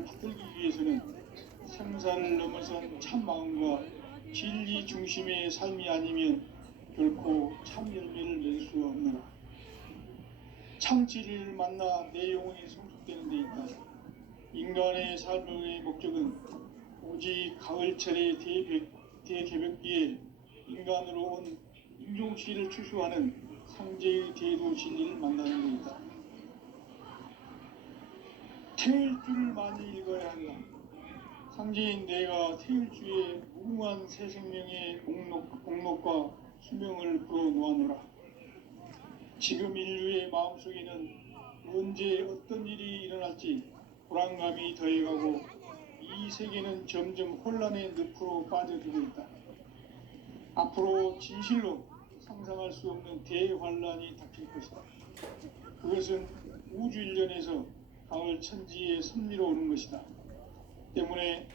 인간을 받들기 위해서는 생사를 넘어선 참마음과 진리 중심의 삶이 아니면 결코 참 열매를 맺을 수 없노라. 참 진리를 만나 내 영혼이 성숙되는 데 있다. 인간의 삶의 목적은 오직 가을철의 대개벽기에 인간으로 온 인종씨를 추수하는 상제의 대도 진리를 만나는 데 있다. 태일주를 많이 읽어야 한다. 상제인 내가 태일주의 무궁한 새 생명의 목록과 수명을 풀어놓아노라. 지금 인류의 마음속에는 언제 어떤 일이 일어날지 불안감이 더해가고 이 세계는 점점 혼란의 늪으로 빠져들고 있다. 앞으로 진실로 상상할 수 없는 대환란이 닥칠 것이다. 그것은 우주 일련에서 가을 천지의 섭리로 오는 것이다. 때문에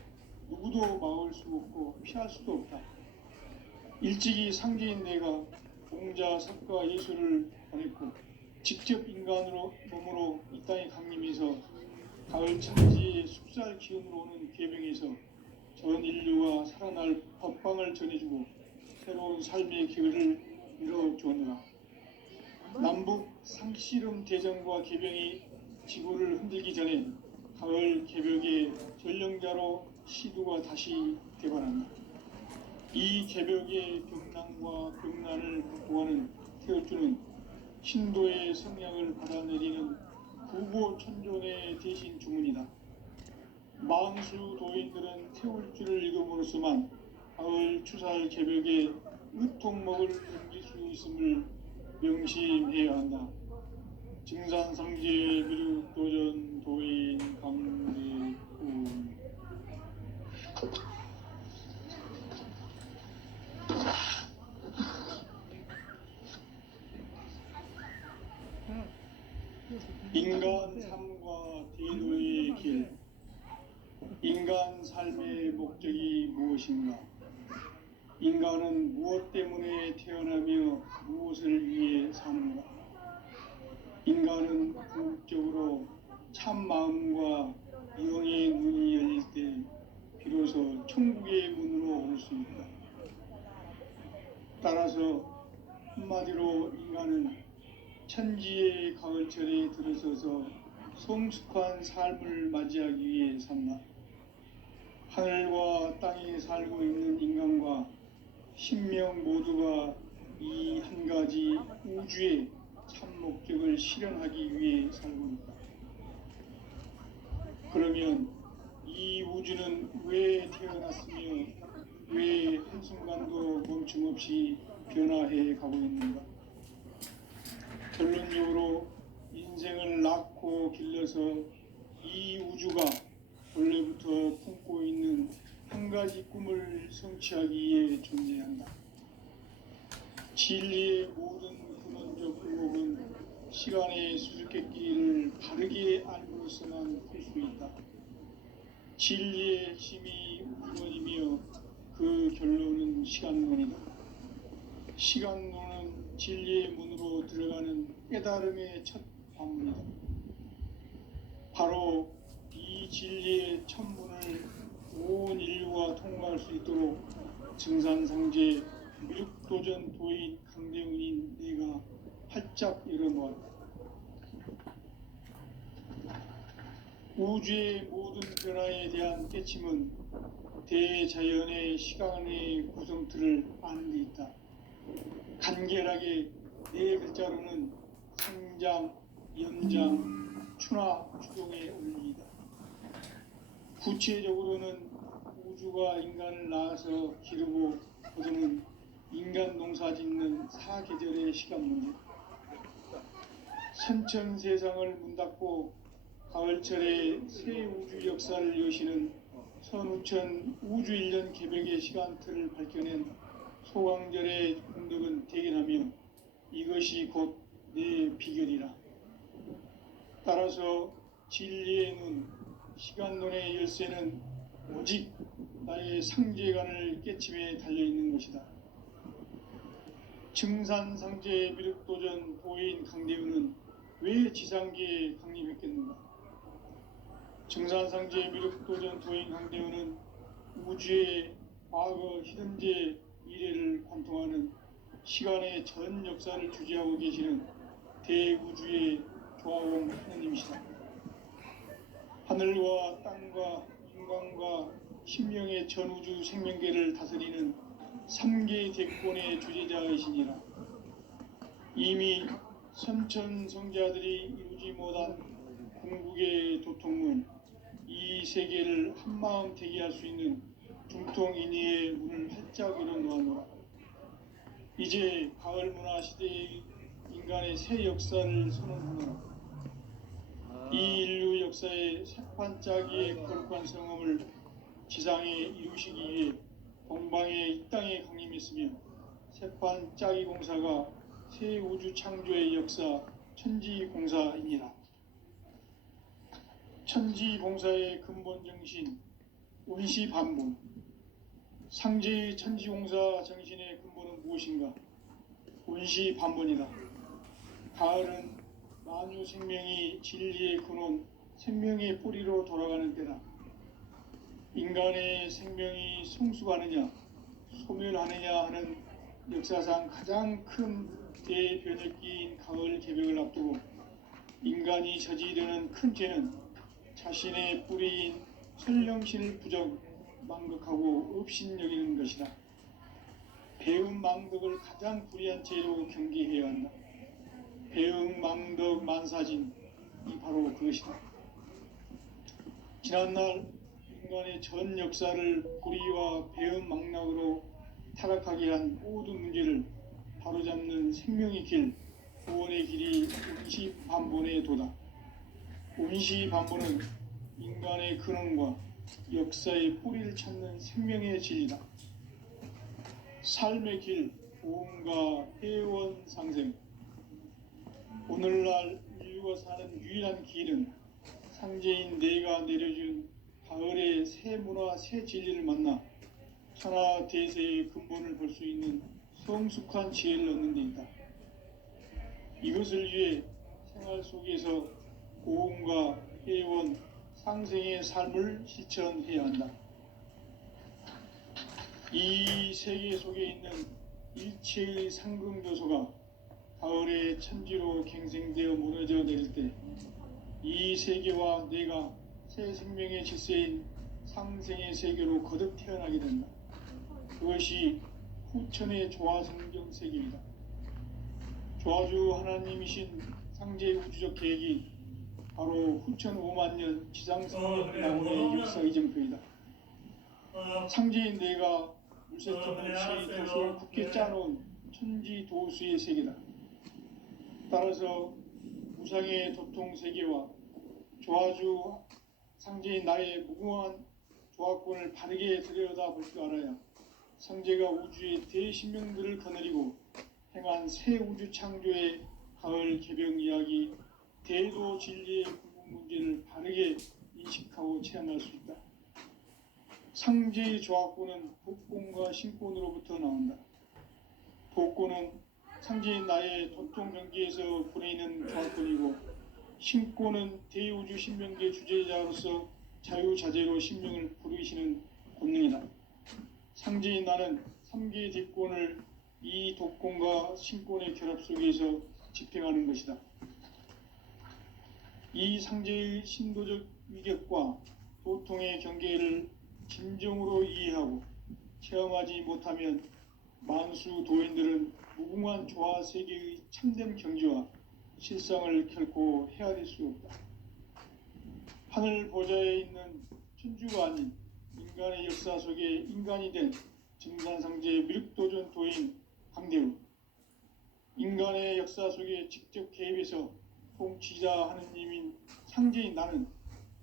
누구도 막을 수 없고 피할 수도 없다. 일찍이 상제인 내가 공자, 석가, 예수를 보냈고 직접 인간으로 몸으로 이 땅에 강림해서 가을 천지의 숲살 기운으로 오는 계병에서 전 인류가 살아날 법방을 전해주고 새로운 삶의 기회를 열어주었노라. 남북 상씨름 대전과 계병이 지구를 흔들기 전에 가을 개벽의 전령자로 시두가 다시 개발한다. 이 개벽의 격난과 격난을 극복하는 태울주는 신도의 성량을 받아내리는 구고천존의 대신 주문이다. 망수 도인들은 태울주를 읽음으로써만 가을 추살 개벽의 의통목을 던질 수 있음을 명심해야 한다. 증산상제 미륵도전 도인 강대군. 인간 삶과 대도의 길. 인간 삶의 목적이 무엇인가? 인간은 무엇 때문에 태어나며 무엇을 위해 사는가? 인간은 궁극적으로 참 마음과 영의 문이 열릴 때 비로소 천국의 문으로 올 수 있다. 따라서 한마디로 인간은 천지의 가을철에 들어서서 성숙한 삶을 맞이하기 위해 산다. 하늘과 땅에 살고 있는 인간과 신명 모두가 이 한 가지 우주의 참 목적을 실현하기 위해 살고 있다. 그러면 이 우주는 왜 태어났으며 왜 한순간도 멈춤없이 변화해 가고 있는가? 결론적으로 인생을 낳고 길러서 이 우주가 원래부터 품고 있는 한 가지 꿈을 성취하기 위해 존재한다. 진리의 모든 근원적 의혹은 시간의 수수께끼를 바르게 알고서만 풀 수 있다. 진리의 핵심이 우주론이며 그 결론은 시간론이다. 시간론은 진리의 문으로 들어가는 깨달음의 첫 관문이다. 바로 이 진리의 첫 문을 온 인류가 통과할 수 있도록 증산상제 미륵도전 도인 강대훈인 내가 활짝 열어놓았다. 우주의 모든 변화에 대한 깨침은 대자연의 시간의 구성틀을 아는 데 있다. 간결하게 네 글자로는 성장, 연장, 추나, 추동의 원리이다. 구체적으로는 우주가 인간을 낳아서 기르고 거두는 인간 농사 짓는 사계절의 시간 문제. 선천 세상을 문 닫고 가을철에 새 우주 역사를 여시는 선우천 우주일년 개벽의 시간틀을 밝혀낸 소강절의 공덕은 대견하며 이것이 곧 내 비결이라. 따라서 진리의 눈, 시간론의 열쇠는 오직 나의 상제관을 깨침에 달려있는 것이다. 증산상제 미륵도전 도인 강대훈은 왜 지상계에 강림했겠는가? 증산상제 미륵도전 도인 강대우는 우주의 과거, 현재, 미래를 관통하는 시간의 전 역사를 주재하고 계시는 대우주의 조화공 하느님이시다. 하늘과 땅과 인간과 신명의 전우주 생명계를 다스리는 3개 대권의 주재자이시니라. 이미 선천성자들이 이루지 못한 궁극의 도통문, 이 세계를 한마음 대기할 수 있는 중통인의의 문을 활짝 열어놓았노라. 이제 가을 문화 시대의 인간의 새 역사를 선언하노라. 이 인류 역사의 새판짜기의 거룩한 성험을 지상에 이루시기 위해 동방의 이 땅에 강림했으며 새판짜기 공사가 새 우주 창조의 역사 천지공사입니다. 천지공사의 근본 정신 운시반본. 상제의 천지공사 정신의 근본은 무엇인가? 운시반본이다. 가을은 만유 생명이 진리의 근원, 생명의 뿌리로 돌아가는 때다. 인간의 생명이 성숙하느냐, 소멸하느냐 하는 역사상 가장 큰 대변혁기인 가을 개벽을 앞두고 인간이 저지르는 큰 죄는 자신의 뿌리인 설령신을 부정, 망극하고 업신여기는 것이다. 배음 망덕을 가장 불의한 죄로 경계해야 한다. 배음 망덕 만사진이 바로 그것이다. 지난날 인간의 전 역사를 불의와 배음 망락으로 타락하게 한 모든 문제를 바로잡는 생명의 길, 구원의 길이 운시반본의 도다. 운시반본은 인간의 근원과 역사의 뿌리를 찾는 생명의 진리다. 삶의 길, 보험과 회원 상생. 오늘날 인류가 사는 유일한 길은 상제인 내가 내려준 가을의 새 문화, 새 진리를 만나 천하 대세의 근본을 볼 수 있는 성숙한 지혜를 얻는 데 있다. 이것을 위해 생활 속에서 보험과 회원, 상생의 삶을 실천해야 한다. 이 세계 속에 있는 일체의 상금 요소가 가을의 천지로 갱생되어 무너져 내릴 때 이 세계와 내가 새 생명의 질서인 상생의 세계로 거듭 태어나게 된다. 그것이 후천의 조화성경 세계이다. 조화주 하나님이신 상제의 우주적 계획이 바로 후천 5만 년 지상생명 나무의 역사 이정표이다. 상제인 내가 물세점 없이 도수를 굳게 짜놓은 천지 도수의 세계다. 따라서 무상의 도통 세계와 조화주 상제인 나의 무궁한 조화권을 바르게 들여다볼 줄 알아야 상제가 우주의 대신명들을 거느리고 행한 새 우주 창조의 가을 개벽 이야기, 대도 진리의 궁극 문제를 바르게 인식하고 체험할 수 있다. 상제의 조화권은 복권과 신권으로부터 나온다. 복권은 상제인 나의 도통 경계에서 보내는 조화권이고, 신권은 대우주 신명계 주제자로서 자유자재로 신명을 부르시는 권능이다. 상제인 나는 3개의 뒷권을 이 독권과 신권의 결합 속에서 집행하는 것이다. 이 상제의 신도적 위격과 도통의 경계를 진정으로 이해하고 체험하지 못하면 만수 도인들은 무궁한 조화 세계의 참된 경지와 실상을 결코 헤아릴 수 없다. 하늘 보좌에 있는 천주가 아닌 인간의 역사 속에 인간이 된 증산상제 미륵도전 도인 강대우. 인간의 역사 속에 직접 개입해서 통치자 하느님인 상제인 나는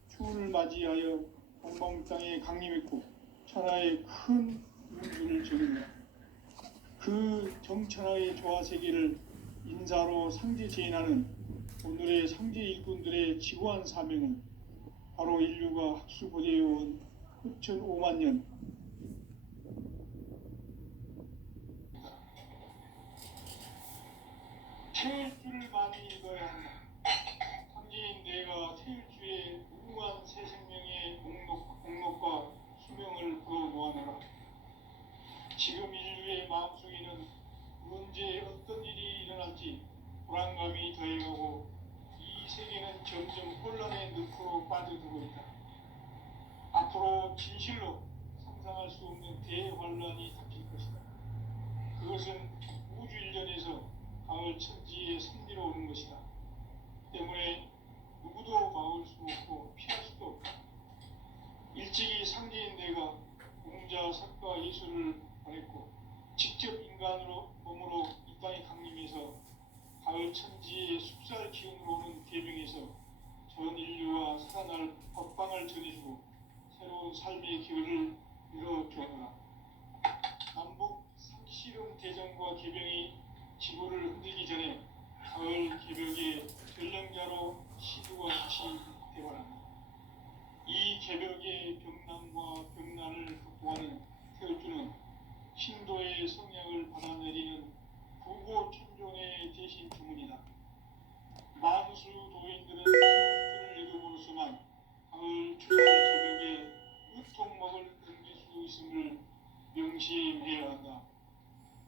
추운을 맞이하여 동방 땅에 강림했고 천하의 큰 운주를 적인다. 그 정천하의 조화 세계를 인사로 상제 제인하는 오늘의 상제 일꾼들의 지고한 사명은 바로 인류가 학수고대해온 후천 5만 년 태일주를 많이 읽어야 한다. 상제인 내가 태일주의 무궁한 새 생명을 세계는 점점 혼란의 늪으로 빠져들고 있다. 앞으로 진실로 상상할 수 없는 대환란이 닥칠 것이다. 그것은 우주 일전에서 가을 천지의 섭리로 오는 것이다. 때문에 누구도 막을 수 없고 피할 수도 없다. 일찍이 상제인 내가 공자, 석가, 예술을 보냈고 직접 인간으로 몸으로 이 땅에 강림해서 가을 천지의 숲살 기운으로 오는 계명에서 전 인류와 살아날 법방을 전해주고 새로운 삶의 기회를 열어주었노라. 남북 상시름 대전과 계병이 지구를 흔들기 전에 가을 개벽의 전령자로 시두가 다시 대발한다. 이 개벽의 병난과 병난을 극복하는 태울주는 신도의 성약을 받아내리는 부고 천종의 대신 주문이다. 만수 도인들은 태울주를 읽음으로써만 가을 주말 개벽의 우통목을 넘길 수 있음을 명심해야 한다.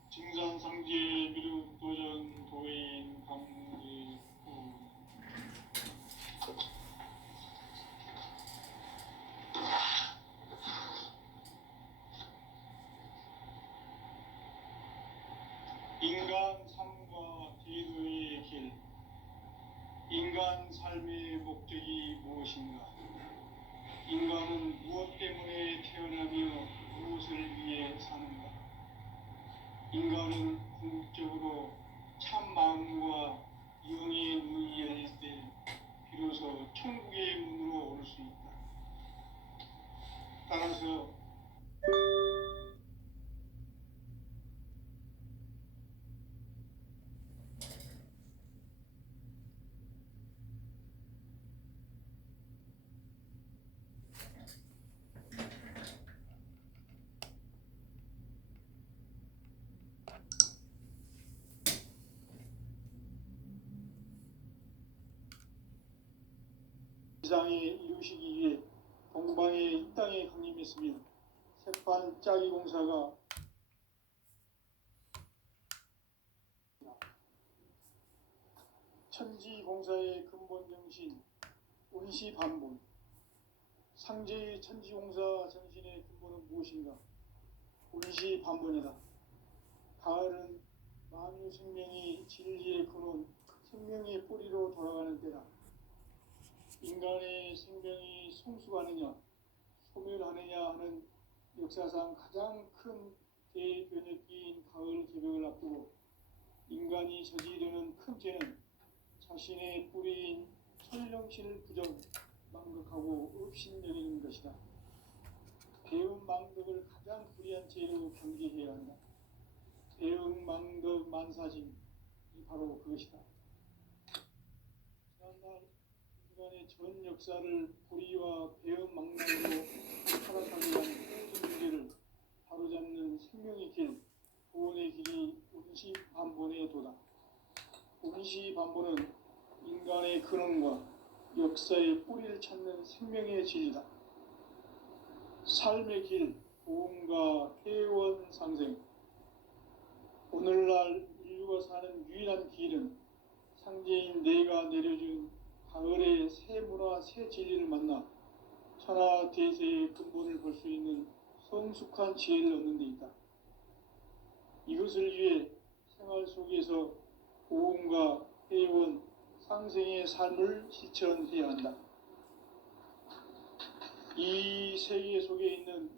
증산상제 미륵도전 도인 강제구 인간 삶과 제도의 길. 인간 삶의 목적이 무엇인가? 인간은 무엇 때문에 태어나며 무엇을 위해 사는가? 인간은 궁극적으로 참 마음과 영의 눈이 열릴 때 비로소 천국의 문으로 올 수 있다. 따라서 지상에 이루시기 위해 동방의 이 땅에 강림했으며 새판 짜기 공사가 천지 공사의 근본 정신 운시 반본. 상제의 천지 공사 정신의 근본은 무엇인가? 운시 반본이다. 가을은 만유 생명이 진리의 근원, 생명의 뿌리로 돌아가는 때다. 인간의 생명이 성숙하느냐 소멸하느냐 하는 역사상 가장 큰 대변혁기인 가을 개벽을 앞두고 인간이 저지르는 큰 죄는 자신의 뿌리인 천령신을 부정 망극하고 업신여기는 것이다. 배움 망덕을 가장 불의한 죄로 경계해야 한다. 배움 망덕 만사짐이 바로 그것이다. 지난날 인간의 전 역사를 불의와 배움 망락으로 타락하게 한 모든 문제를 바로잡는 생명의 길, 구원의 길이 운시 반본의 도다. 운시 반본은 인간의 근원과 역사의 뿌리를 찾는 생명의 진리다. 삶의 길, 보험과 회원 상생. 오늘날 인류가 사는 유일한 길은 상제인 내가 내려준 가을의 새 문화, 새 진리를 만나 천하 대세의 근본을 볼 수 있는 성숙한 지혜를 얻는 데 있다. 이것을 위해 생활 속에서 보험과 회원, 상생의 삶을 실천해야 한다. 이 세계 속에 있는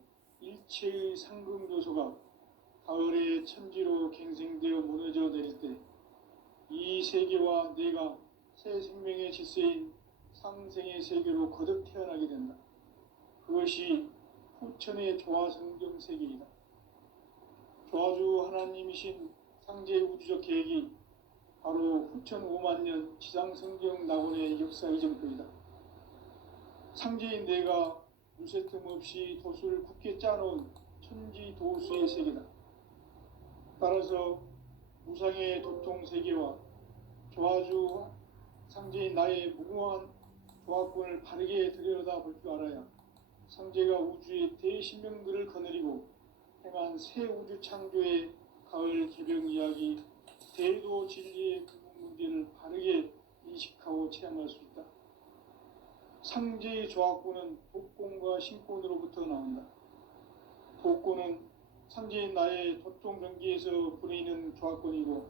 일체의 상금 요소가 가을의 천지로 갱생되어 무너져 내릴 때 이 세계와 내가 새 생명의 질서인 상생의 세계로 거듭 태어나게 된다. 그것이 후천의 조화성경 세계이다. 조화주 하나님이신 상제의 우주적 계획이 바로 후천 5만 년 지상성경 낙원의 역사 이정표이다. 상제인 내가 무쇠틈 없이 도수를 굳게 짜놓은 천지 도수의 세계다. 따라서 무상의 도통 세계와 조화주 상제인 나의 무궁한 조화권을 바르게 들여다 볼 줄 알아야 상제가 우주의 대신명들을 거느리고 행한 새 우주 창조의 가을 개벽 이야기, 대도 진리의 근본 문제를 바르게 인식하고 체험할 수 있다. 상제의 조합구는 독곤과 신곤으로부터 나온다. 독곤은 상제의 나의 도통경기에서 부리는 조합권이고,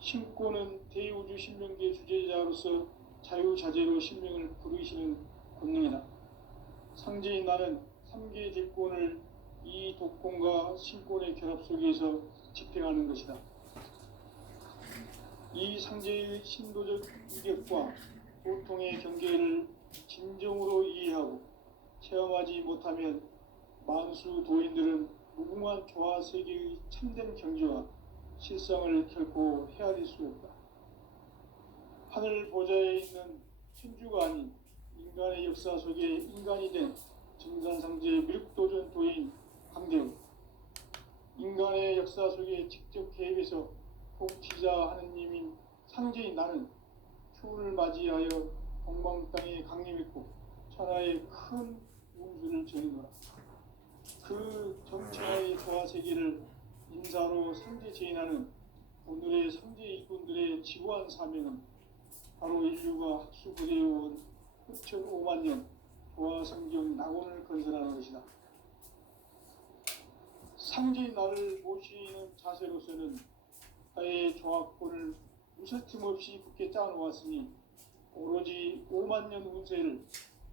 신곤은 대우주 신명기의 주제자로서 자유자재로 신명을 부르시는 권능이다. 상제의 나는 삼계의 대권을 이 독곤과 신곤의 결합 속에서 집행하는 것이다. 이 상제의 신도적 위력과 도통의 경계를 진정으로 이해하고 체험하지 못하면 만수 도인들은 무궁한 조화 세계의 참된 경지와 실상을 결코 헤아릴 수 없다. 하늘 보좌에 있는 천주가 아닌 인간의 역사 속에 인간이 된 증산상제의 미륵도전 도인 강대우, 인간의 역사 속에 직접 개입해서 통치자 하느님인 상제인 나는 추운을 맞이하여 동방 땅에 강림했고 천하의 큰 운수를 전해노라. 그 정천하의 조화 세계를 인사로 상제 제인하는 오늘의 상제 일꾼들의 지구한 사명은 바로 인류가 학수부대해온 흑천 5만 년 조화 성경 낙원을 건설하는 것이다. 상제의 나를 모시는 자세로서는 나의 조합권을 무설팀 없이 굳게 짜놓았으니 오로지 5만 년 운세를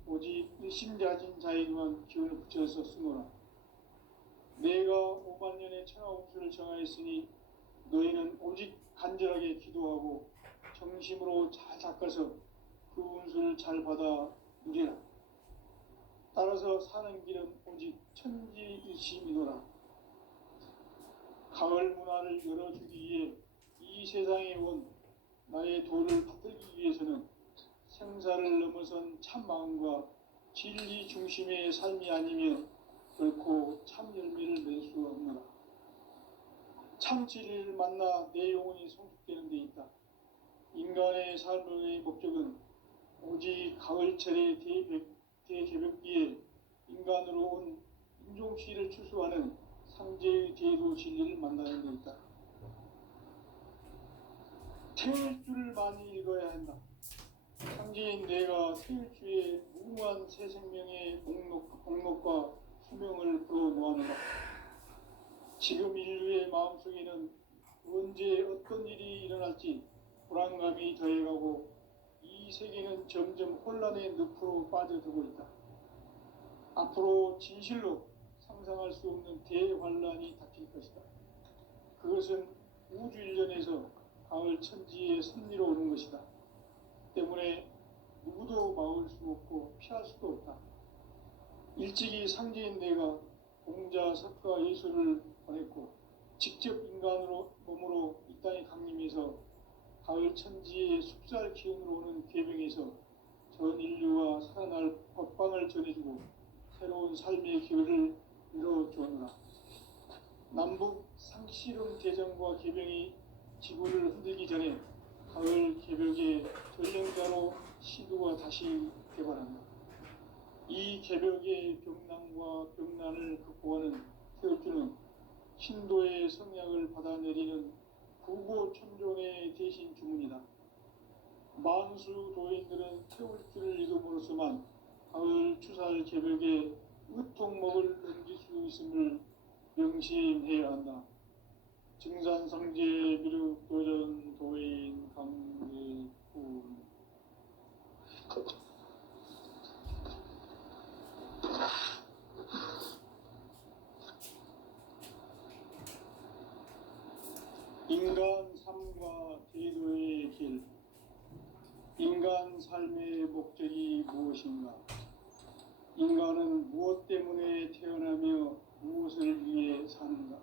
오직 일심자진 자에게만 기운을 붙여서 쓰노라. 내가 5만 년의 천하 운수를 정하였으니 너희는 오직 간절하게 기도하고 정심으로 잘 닦아서 그 운수를 잘 받아 누리라. 따라서 사는 길은 오직 천지일심이노라. 가을 문화를 열어주기 위해 이 세상에 온 나의 도를 받들기 위해서는 생사를 넘어선 참마음과 진리 중심의 삶이 아니면 결코 참 열매를 낼 수 없노라. 참 진리를 만나 내 영혼이 성숙되는 데 있다. 인간의 삶의 목적은 오직 가을철의 대개벽기에 인간으로 온 인종시를 추수하는 상제의 대도 진리를 만나는 데 있다. 태일주를 많이 읽어야 한다. 상제인 내가 태일주의 무궁한 새 생명의 목록과 수명을 불어놓아노라. 지금 인류의 마음속에는 언제 어떤 일이 일어날지 불안감이 더해가고 이 세계는 점점 혼란의 늪으로 빠져들고 있다. 앞으로 진실로 상상할 수 없는 대환란이 닥칠 것이다. 그것은 우주 일련에서 가을 천지의 섭리로 오는 것이다. 때문에 누구도 막을 수 없고 피할 수도 없다. 일찍이 상제인 내가 공자, 석가, 예수를 보냈고 직접 인간으로 몸으로 이 땅에 강림해서 가을 천지의 숲살 기운으로 오는 계명에서 전 인류와 살아날 법방을 전해주고 새로운 삶의 기회를 이뤄주었노라. 남북 상씨름 대전과 계병이 지구를 흔들기 전에 가을 개벽의 전령자로 시도가 다시 개발한다. 이 개벽의 병난과 병난을 극복하는 태울주는 신도의 성약을 받아내리는 구고천존의 대신 주문이다. 만수 도인들은 태울주를 읽음으로써만 가을 추살 개벽에 으통목을 넘길 수 있음을 명심해야 한다. 증산상제 미륵도전 도인 강대군. 인간 삶과 제도의 길. 인간 삶의 목적이 무엇인가? 인간은 무엇 때문에 태어나며 무엇을 위해 사는가?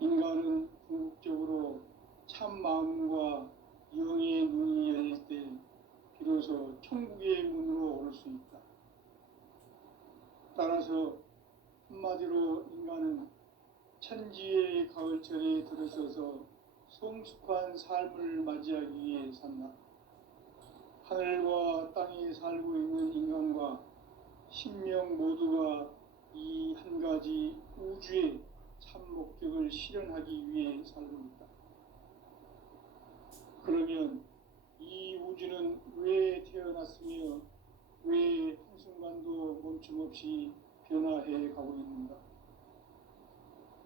인간은 궁극적으로 참 마음과 영의 눈이 열릴 때 비로소 천국의 문으로 오를 수 있다. 따라서 한마디로 인간은 천지의 가을철에 들어서서 성숙한 삶을 맞이하기 위해 산다. 하늘과 땅에 살고 있는 인간과 신명 모두가 이 한 가지 우주의 참 목적을 실현하기 위해 살고 있다. 그러면 이 이 우주는 왜 태어났으며 왜 한순간도 멈춤없이 변화해 가고 있는가?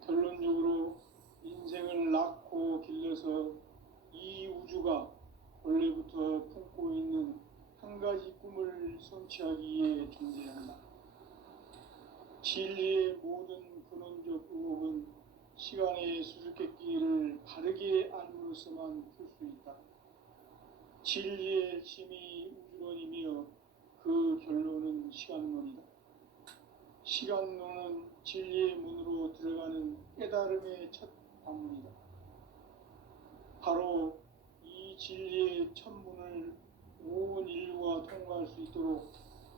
결론적으로 인생을 낳고 길러서 이 우주가 원래부터 품고 있는 한 가지 꿈을 성취하기 위해 존재한다. 진리의 모든 근원적 의혹은 시간의 수수께끼를 바르게 알므로써만 풀 수 있다. 진리의 힘이 우주론이며 그 결론은 시간론이다. 시간론은 진리의 문으로 들어가는 깨달음의 첫 관문이다. 바로 이 진리의 첫 문을 온 인류가 통과할 수 있도록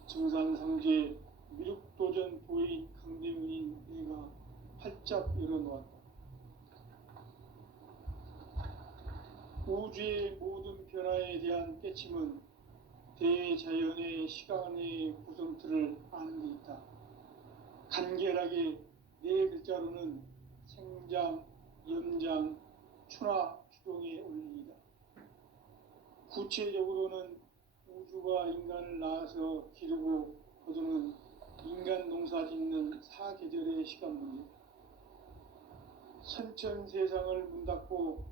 증산상제 미륵도전 도인 강대문인 내가 활짝 열어놓았다. 우주의 모든 변화에 대한 깨침은 대자연의 시간의 구성틀을 아는 데 있다. 간결하게 네 글자로는 생장, 연장, 추나 추동의 원리이다. 구체적으로는 우주가 인간을 낳아서 기르고 거두는 인간 농사 짓는 사계절의 시간 문제. 선천 세상을 문 닫고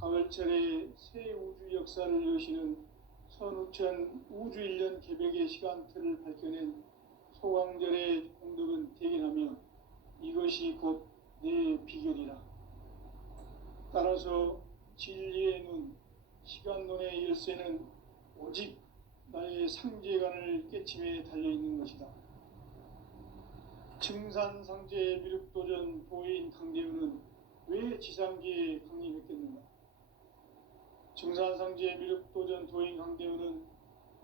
가을철에 새 우주 역사를 여시는 선우천 우주 1년 개벽의 시간틀을 밝혀낸 소강절의 공덕은 대견하며 이것이 곧 내 비결이라. 따라서 진리의 눈, 시간론의 열쇠는 오직 나의 상제관을 깨침에 달려있는 것이다. 증산상제 미륵도전 도인 강대우는 왜 지상계에 강림했겠는가? 증산상제 미륵도전 도인 강대우는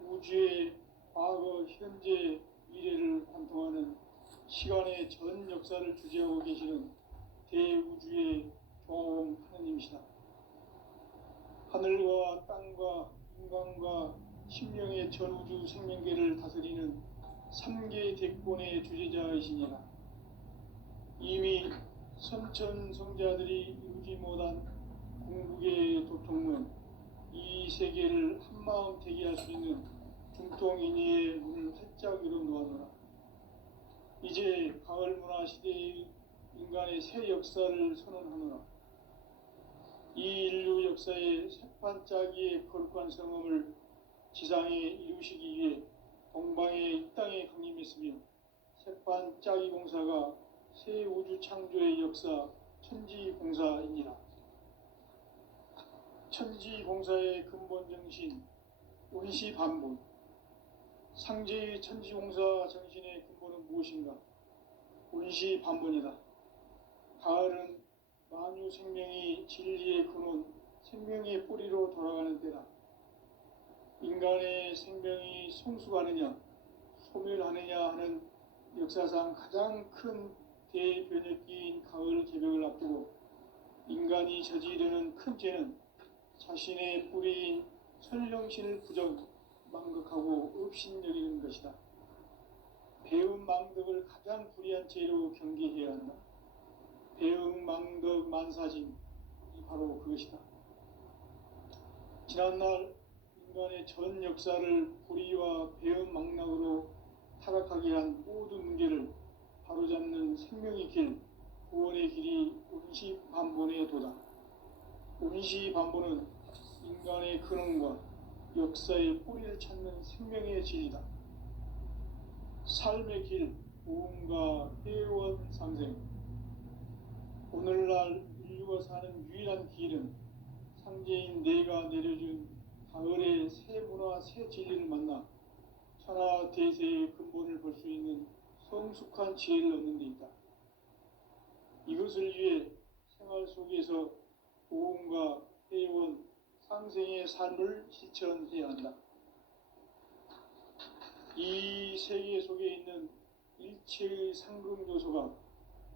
우주의 과거, 현재, 미래를 관통하는 시간의 전 역사를 주재하고 계시는 대우주의 조화원 하느님이시다. 하늘과 땅과 인간과 신명의 전우주 생명계를 다스리는 3개 대권의 주제자이시니라. 이미 선천성자들이 이루지 못한 궁극의 도통문, 이 세계를 한마음 대기할 수 있는 중통인의의 문을 활짝 열어놓았노라. 이제 가을문화 시대의 인간의 새 역사를 선언하노라. 이 인류 역사의 새반짝이의 거룩한 성험을 지상에 이루시기 위해 동방의 이 땅에 강림했으며 새반짝이 공사가 새 우주 창조의 역사 천지공사이니라. 천지공사의 근본 정신 운시반본. 상제의 천지공사 정신의 근본은 무엇인가? 운시반본이다. 가을은 만유 생명이 진리의 근원, 생명의 뿌리로 돌아가는 때다. 인간의 생명이 성숙하느냐, 소멸하느냐 하는 역사상 가장 큰 대변혁기인 가을 개벽을 앞두고 인간이 저지르는 큰 죄는 자신의 뿌리인 설령신을 망극하고 업신여기는 것이다. 배움 망덕을 가장 불의한 죄로 경계해야 한다. 배움 망덕 만사진, 이 바로 그것이다. 지난날 인간의 전 역사를 불의와 배움 망락으로 타락하게 한 모든 문제를 바로잡는 생명의 길, 구원의 길이 운시반본의 도다. 운시반본은 인간의 근원과 역사의 뿌리를 찾는 생명의 진리다. 삶의 길, 부흥과 회원 상생. 오늘날 인류가 사는 유일한 길은 상제인 내가 내려준 가을의 새 문화, 새 진리를 만나 천하 대세의 근본을 볼 수 있는 성숙한 지혜를 얻는 데 있다. 이것을 위해 생활 속에서 부흥과 회원, 상생의 삶을 실천해야 한다. 이 세계 속에 있는 일체의 상금 요소가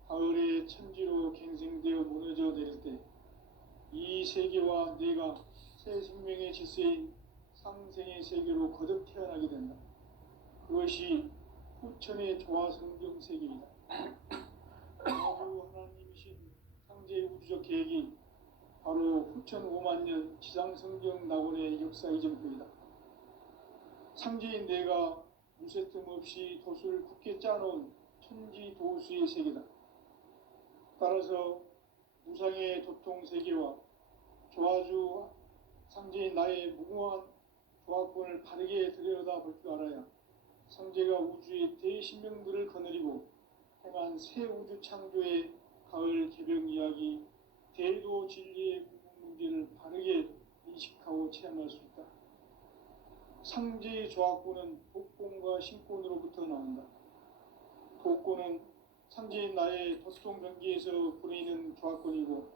가을의 천지로 갱생되어 무너져 내릴 때 이 세계와 내가 새 생명의 질서인 상생의 세계로 거듭 태어나게 된다. 그것이 후천의 조화성경 세계이다. 아주 하나님이신 상제 우주적 계획이 바로 후천 5만 년 지상성경 낙원의 역사 이정표이다. 상제인 내가 무쇠틈 없이 돛을 굳게 짜놓은 천지 도수의 세계다. 따라서 무상의 도통 세계와 조화주 상제인 나의 무궁한 조합권을 바르게 들여다볼 줄 알아야 상제가 우주의 대신명들을 거느리고 행한 새 우주 창조의 가을 개벽 이야기, 대도 진리의 궁극 문제를 바르게 인식하고 체험할 수 있다. 상제의 조합권은 독권과 신권으로부터 나온다. 독권은 상제인 나의 도통 경계에서 보내는 조합권이고,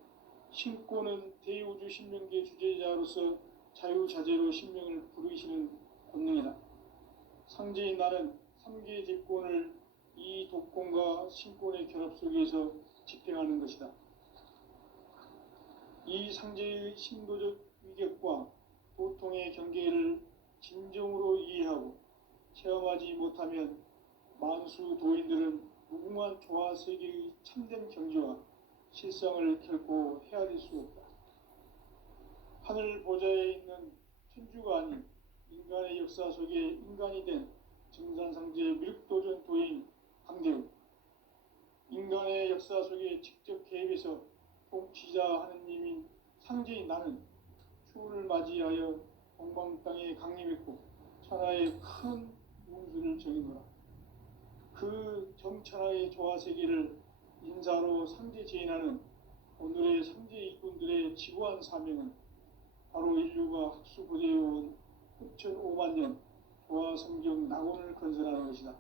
신권은 대우주 신명계 주제자로서 자유자재로 신명을 부르시는 권능이다. 상제인 나는 3개 제권을 이 독권과 신권의 결합 속에서 집행하는 것이다. 이 상제의 신도적 위격과 도통의 경계를 진정으로 이해하고 체험하지 못하면 만수 도인들은 무궁한 조화 세계의 참된 경지와 실상을 결코 헤아릴 수 없다. 하늘 보좌에 있는 천주가 아닌 인간의 역사 속에 인간이 된 증산상제의 미륵도전 도인 강대우, 인간의 역사 속에 직접 개입해서 통치자 하느님인 상제인 나는 추운을 맞이하여 동방 땅에 강림했고 천하의 큰 운수를 정해노라. 그 정천하의 조화 세계를 인사로 상제 제인하는 오늘의 상제 일꾼들의 지구한 사명은 바로 인류가 학수고대해온 후천 5만 년 조화 성경 낙원을 건설하는 것이다.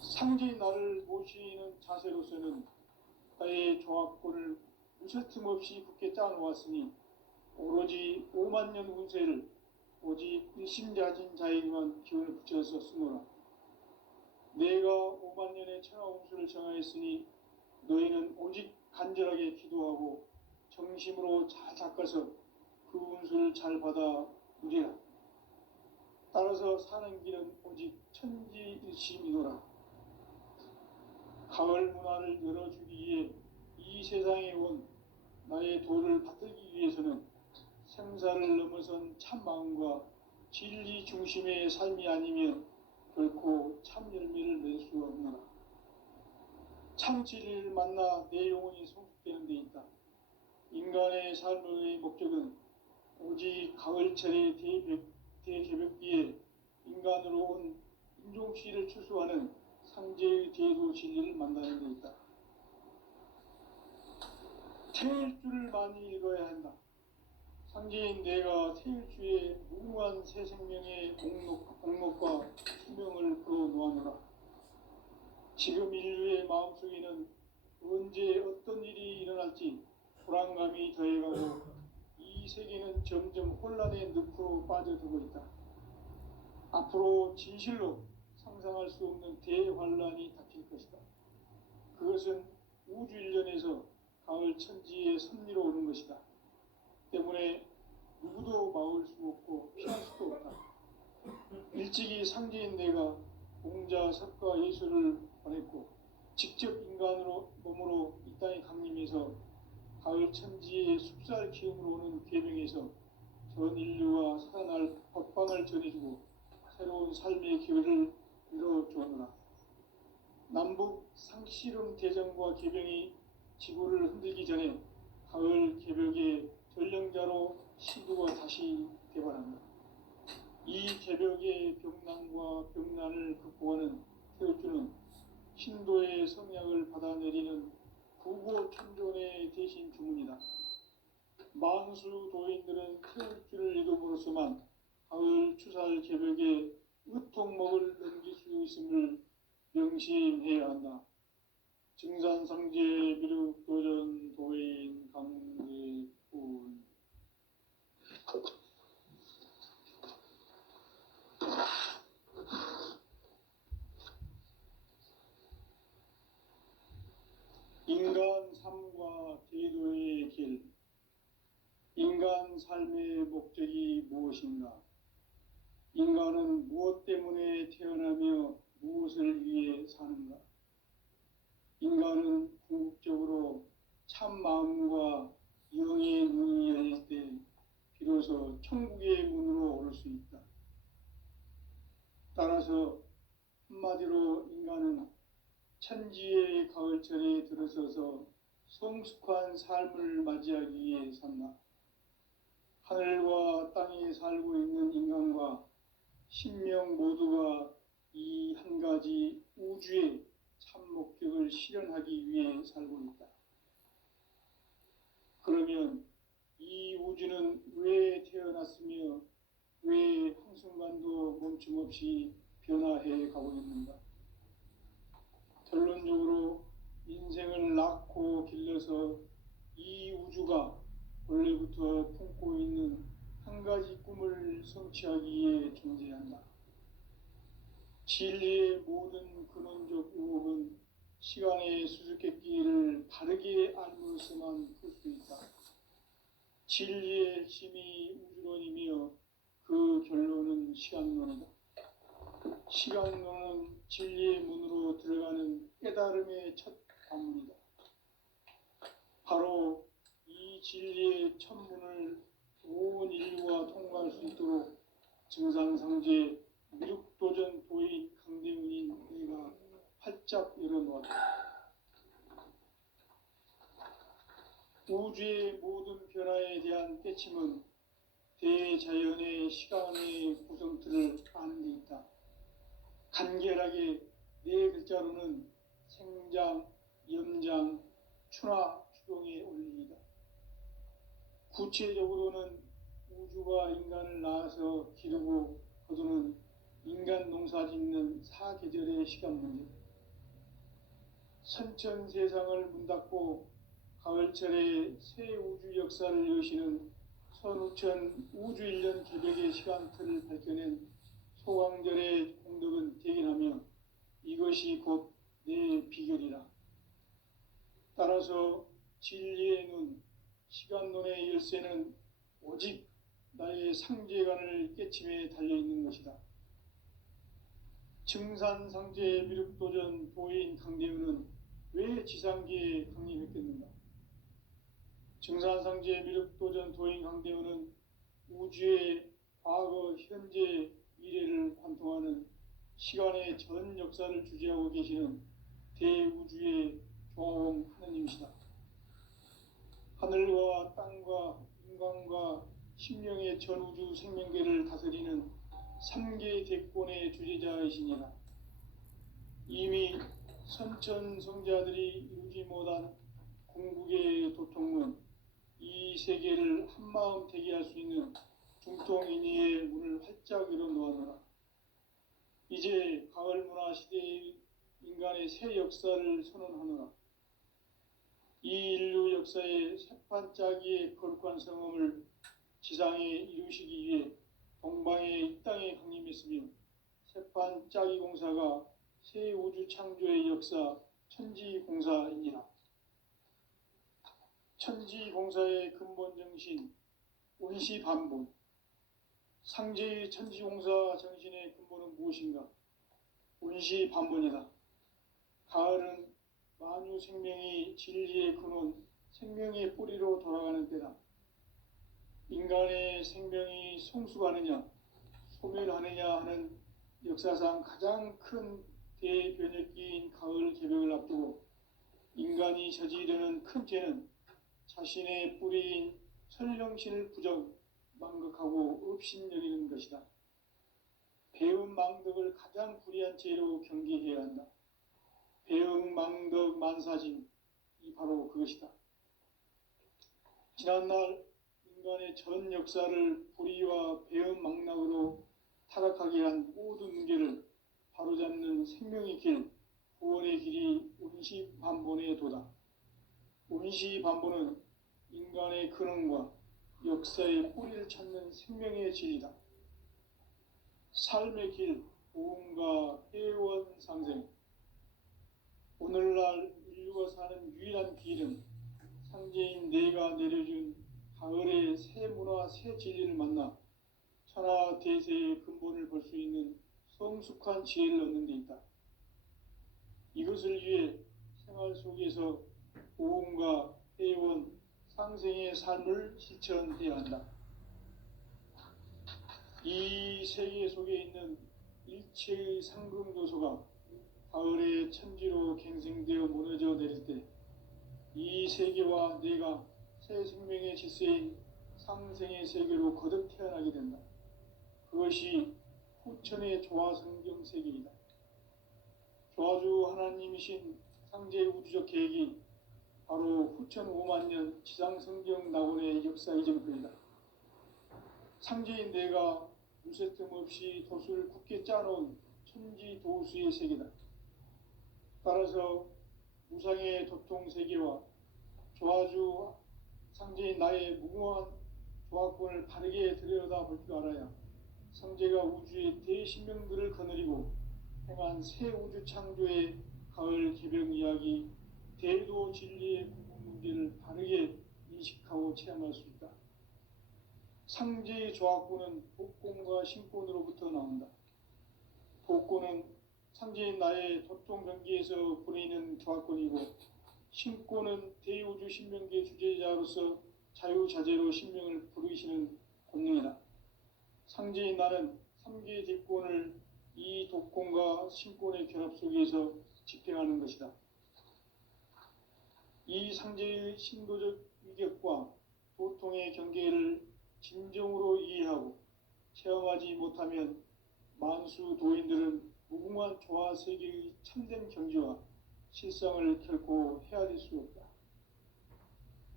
상제인 나를 모시는 자세로서는 나의 조합권을 무쇠틈 없이 굳게 짜놓았으니 오로지 5만 년 운세를 오직 일심자진 자에게만 기운을 붙여서 쓰노라. 내가 5만 년의 천하 운수를 정하였으니 너희는 오직 간절하게 기도하고 정심으로 잘 닦아서 그 운수를 잘 받아 누리라. 따라서 사는 길은 오직 천지일심이노라. 가을 문화를 열어주기 위해 이 세상에 온 나의 도를 받들기 위해서는 생사를 넘어선 참 마음과 진리 중심의 삶이 아니면 결코 참 열매를 낼 수 없노라. 참 진리를 만나 내 영혼이 성숙되는 데 있다. 인간의 삶의 목적은 오직 가을철의 대개벽기에 인간으로 온 인종씨를 추수하는 상제의 대도 진리를 만나는 데 있다. 태일주를 많이 읽어야 한다. 상제인 내가 태일주의 무궁한 새 생명의 공목과 수명을 풀어놓아노라. 지금 인류의 마음속에는 언제 어떤 일이 일어날지 불안감이 더해가고 이 세계는 점점 혼란의 늪으로 빠져들고 있다. 앞으로 진실로 상상할 수 없는 대환란이 닥칠 것이다. 그것은 우주 일련에서 가을 천지의 섭리로 오는 것이다. 때문에 누구도 막을 수 없고 피할 수도 없다. 일찍이 상제인 내가 공자, 석가, 예수를 보냈고 직접 인간으로 몸으로 이 땅에 강림해서 가을 천지의 숲살 기운으로 오는 계명에서 전 인류가 살아날 법방을 전해주고 새로운 삶의 기회를 이뤄주었노라. 남북 상씨름 대전과 계병이 지구를 흔들기 전에 가을 개벽의 전령자로 시도가 다시 개발한다. 이 개벽의 병난과 병난을 극복하는 태우주는 신도의 성약을 받아내리는 구고천존의 대신 주문이다. 만수 도인들은 태우주를 이름으로서만 가을 추살 개벽에 의통목을 넘길 수 있음을 명심해야 한다. 증산상제 미륵도전 도인 강대훈. 인간 삶과 제도의 길. 인간 삶의 목적이 무엇인가? 인간은 무엇 때문에 태어나며 무엇을 위해 사는가? 인간은 궁극적으로 참 마음과 한마디로 인간은 천지의 가을철에 들어서서 성숙한 삶을 맞이하기 위해 산다. 하늘과 땅에 살고 있는 인간과 신명 모두가 이 한 가지 우주의 참 목적을 실현하기 위해 살고 있다. 그러면 이 우주는 왜 태어났으며 왜 한순간도 멈춤없이 변화해 가고 있는가? 결론적으로 인생을 낳고 길러서 이 우주가 원래부터 품고 있는 한 가지 꿈을 성취하기 위해 존재한다. 진리의 모든 근원적 의혹은 시간의 수수께끼를 바르게 알므로서만 풀 수 있다. 진리의 핵심이 우주론이며 그 결론은 시간론이다. 시간론은 진리의 문으로 들어가는 깨달음의 첫 관문이다. 바로 이 진리의 첫 문을 온 인류가 통과할 수 있도록 증상상제 미륵도전 도인 강대문인 내가 활짝 열어놓았다. 우주의 모든 변화에 대한 깨침은 대자연의 시간의 구성틀을 아는 데 있다. 간결하게 네 글자로는 생장, 연장, 추나 추동의 원리이다. 구체적으로는 우주가 인간을 낳아서 기르고 거두는 인간 농사 짓는 사계절의 시간 문제. 선천 세상을 문 닫고 가을철에 새 우주 역사를 여시는 선우천 우주일년 개벽의 시간틀을 밝혀낸 소강절의 공덕은 대견하며 이것이 곧 내 비결이라. 따라서 진리의 눈, 시간론의 열쇠는 오직 나의 상제관을 깨침에 달려있는 것이다. 증산상제 미륵도전 도인 강대우는 왜 지상계에 강림했겠는가? 증산상제 미륵도전 도인 강대우는 우주의 과거, 현재, 미래를 관통하는 시간의 전 역사를 주재하고 계시는 대우주의 조화원 하느님이시다. 하늘과 땅과 인간과 심령의 전우주 생명계를 다스리는 3계 대권의 주재자이시니라. 이미 선천성자들이 이루지 못한 궁극의 도통문, 이 세계를 한마음 되게 할 수 있는 중통인의의 문을 활짝 열어놓았노라. 이제 가을 문화 시대의 인간의 새 역사를 선언하노라. 이 인류 역사의 새판짜기의 거룩한 성험을 지상에 이루시기 위해 동방의 이 땅에 강림했으며 새판짜기 공사가 새 우주 창조의 역사 천지공사이니라. 천지공사의 근본 정신 온시반본. 상제의 천지공사 정신의 근본은 무엇인가? 온시반본이다. 가을은 만유 생명이 진리의 근원, 생명의 뿌리로 돌아가는 때다. 인간의 생명이 성숙하느냐, 소멸하느냐 하는 역사상 가장 큰 대변혁기인 가을 개벽을 앞두고 인간이 저지르는 큰 죄는 자신의 뿌리인 설령신을 부정, 망극하고 업신여기는 것이다. 배운 망덕을 가장 불의한 죄로 경계해야 한다. 배응 망덕 만사진, 이 바로 그것이다. 지난날 인간의 전 역사를 불의와 배응 망락으로 타락하게 한 모든 문제를 바로잡는 생명의 길, 구원의 길이 온시반본의 도다. 온시반본은 인간의 근원과 역사의 뿌리를 찾는 생명의 진리다. 삶의 길, 보험과 회원 상생. 오늘날 인류가 사는 유일한 길은 상제인 내가 내려준 가을의 새 문화, 새 진리를 만나 천하 대세의 근본을 볼 수 있는 성숙한 지혜를 얻는 데 있다. 이것을 위해 생활 속에서 보험과 회원, 상생의 삶을 실천해야 한다. 이 세계 속에 있는 일체의 상금도서가 가을의 천지로 갱생되어 무너져 내릴 때 이 세계와 내가 새 생명의 질서인 상생의 세계로 거듭 태어나게 된다. 그것이 후천의 조화성경 세계이다. 조화주 하나님이신 상제의 우주적 계획이 바로 후천 5만 년 지상성경 낙원의 역사 이전표이다. 상제인 내가 무쇠틈 없이 도수를 굳게 짜놓은 천지도수의 세계다. 따라서 무상의 도통 세계와 조화주 상제인 나의 무궁한 조화권을 바르게 들여다볼 줄 알아야 상제가 우주의 대신명들을 거느리고 행한 새 우주 창조의 가을 개벽 이야기, 대도 진리의 구분 문제를 바르게 인식하고 체험할 수 있다. 상제의 조화권은 복권과 신권으로부터 나온다. 복권은 상제인 나의 도통 경기에서 보내는 조화권이고, 신권은 대우주 신명계 주제자로서 자유자재로 신명을 부르시는 권능이다. 상제인 나는 3개의 대권을 이 독권과 신권의 결합 속에서 집행하는 것이다. 이 상제의 신도적 위격과 도통의 경계를 진정으로 이해하고 체험하지 못하면 만수 도인들은 무궁한 조화 세계의 참된 경지와 실상을 결코 헤아릴 수 없다.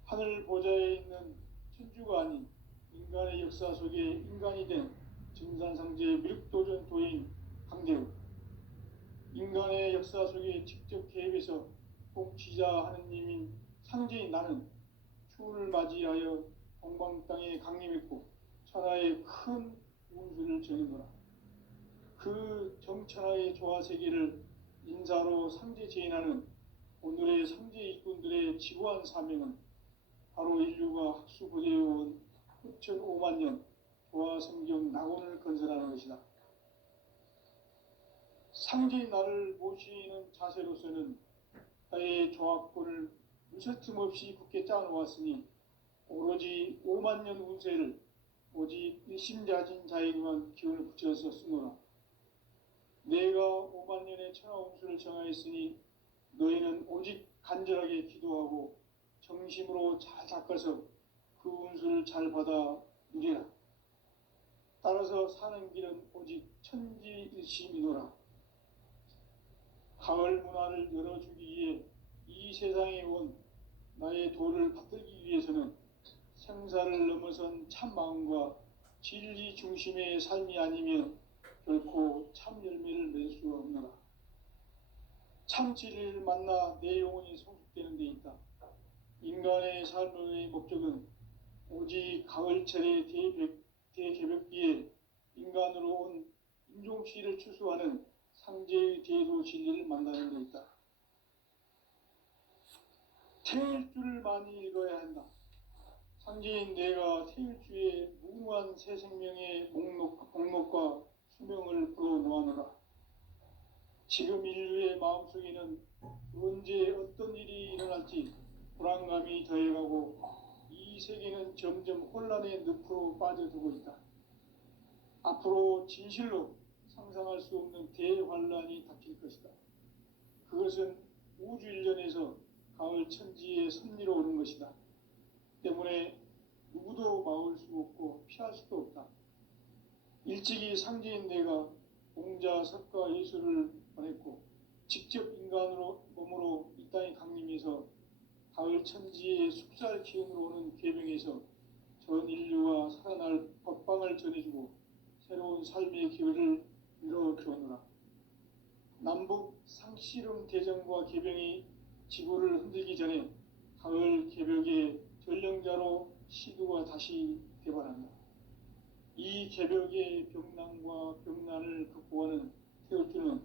하늘 보좌에 있는 천주가 아닌 인간의 역사 속에 인간이 된 증산상제의 미륵도전 도인 강대우, 인간의 역사 속에 직접 개입해서 통치자 하느님인 상제인 나는 추운을 맞이하여 동방 땅에 강림했고 천하의 큰 운수를 정해노라. 그 정천하의 조화세계를 인사로 상제 제인하는 오늘의 상제 일꾼들의 지구한 사명은 바로 인류가 학수고대해온 9,5만 년 조화성경 낙원을 건설하는 것이다. 상제인 나를 모시는 자세로서는 나의 조합권을 무쇠틈 없이 굳게 짜놓았으니 오로지 5만 년 운세를 오직 일심자진 자에게만 기운을 붙여서 쓰노라. 내가 5만 년의 천하 운수를 정하였으니 너희는 오직 간절하게 기도하고 정심으로 잘 닦아서 그 운수를 잘 받아 누리라. 따라서 사는 길은 오직 천지일심이노라. 가을 문화를 열어주기 위해 이 세상에 온 나의 도를 받들기 위해서는 생사를 넘어선 참 마음과 진리 중심의 삶이 아니면 결코 참 열매를 맺을 수 없노라. 참 진리를 만나 내 영혼이 성숙되는 데 있다. 인간의 삶의 목적은 오직 가을철의 대개벽기에 인간으로 온 인종시를 추수하는 상제의 대도 진리를 만나는 데 있다. 태일주를 많이 읽어야 한다. 상제인 내가 태일주의 무궁한 새 생명의 목록과 수명을 불어놓아노라. 지금 인류의 마음속에는 언제 어떤 일이 일어날지 불안감이 더해가고 이 세계는 점점 혼란의 늪으로 빠져들고 있다. 앞으로 진실로 상상할 수 없는 대환란이 닥칠 것이다. 그것은 우주 일련에서 가을 천지의 섭리로 오는 것이다. 때문에 누구도 막을 수 없고 피할 수도 없다. 일찍이 상제인 내가 공자, 석가, 예수를 보냈고 직접 인간으로 몸으로 이 땅에 강림해서 가을 천지의 숲살 기운으로 오는 계명에서 전 인류가 살아날 법방을 전해주고 새로운 삶의 기회를 이뤄주었노라. 남북 상씨름 대전과 개병이 지구를 흔들기 전에 가을 개벽의 전령자로 시도가 다시 개발한다. 이 개벽의 병난과 병난을 극복하는 태울주는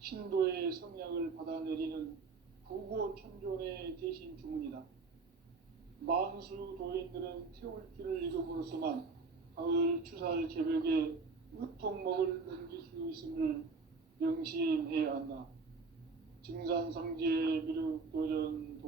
신도의 성약을 받아내리는 부고천존의 대신 주문이다. 만수 도인들은 태울주를 읽음으로써만 가을 추살 개벽의 으통목을 넘길 수 있음을 명심해야 한다. 증산상제 미륵도전